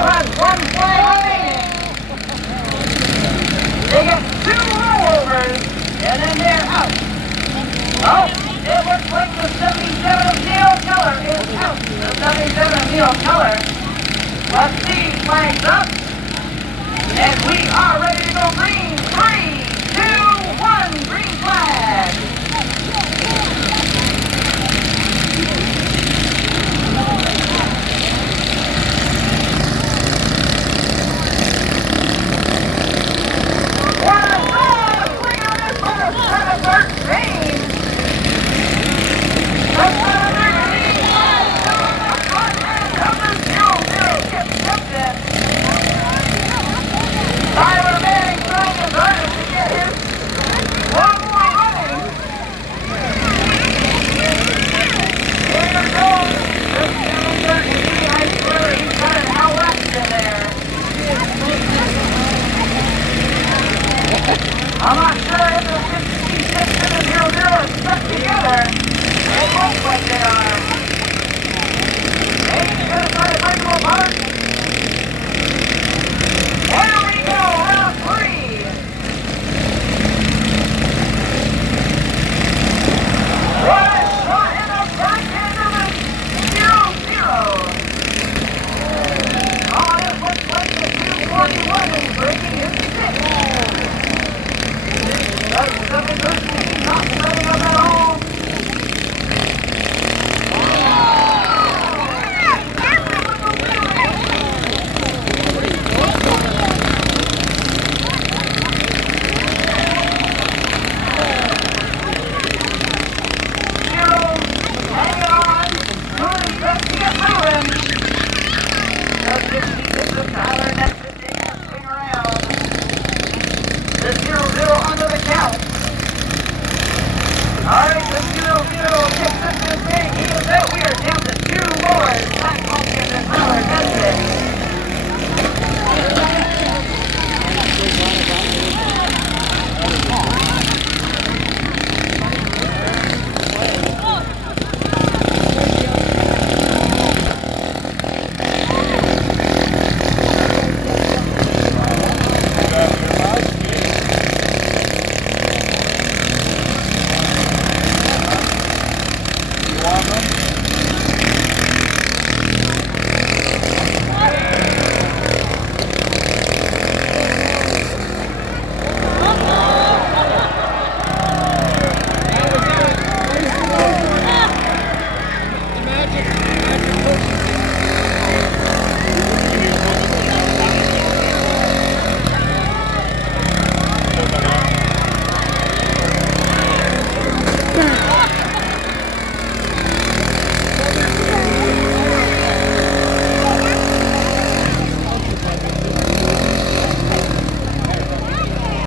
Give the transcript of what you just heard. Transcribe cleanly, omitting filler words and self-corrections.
still has one flag remaining. They get 2 rollovers, and then they're out. Oh, it looks like the 77 of Neil Keller is out. The 77 of Neil Keller. Let's see, flags up. And we are ready to go green.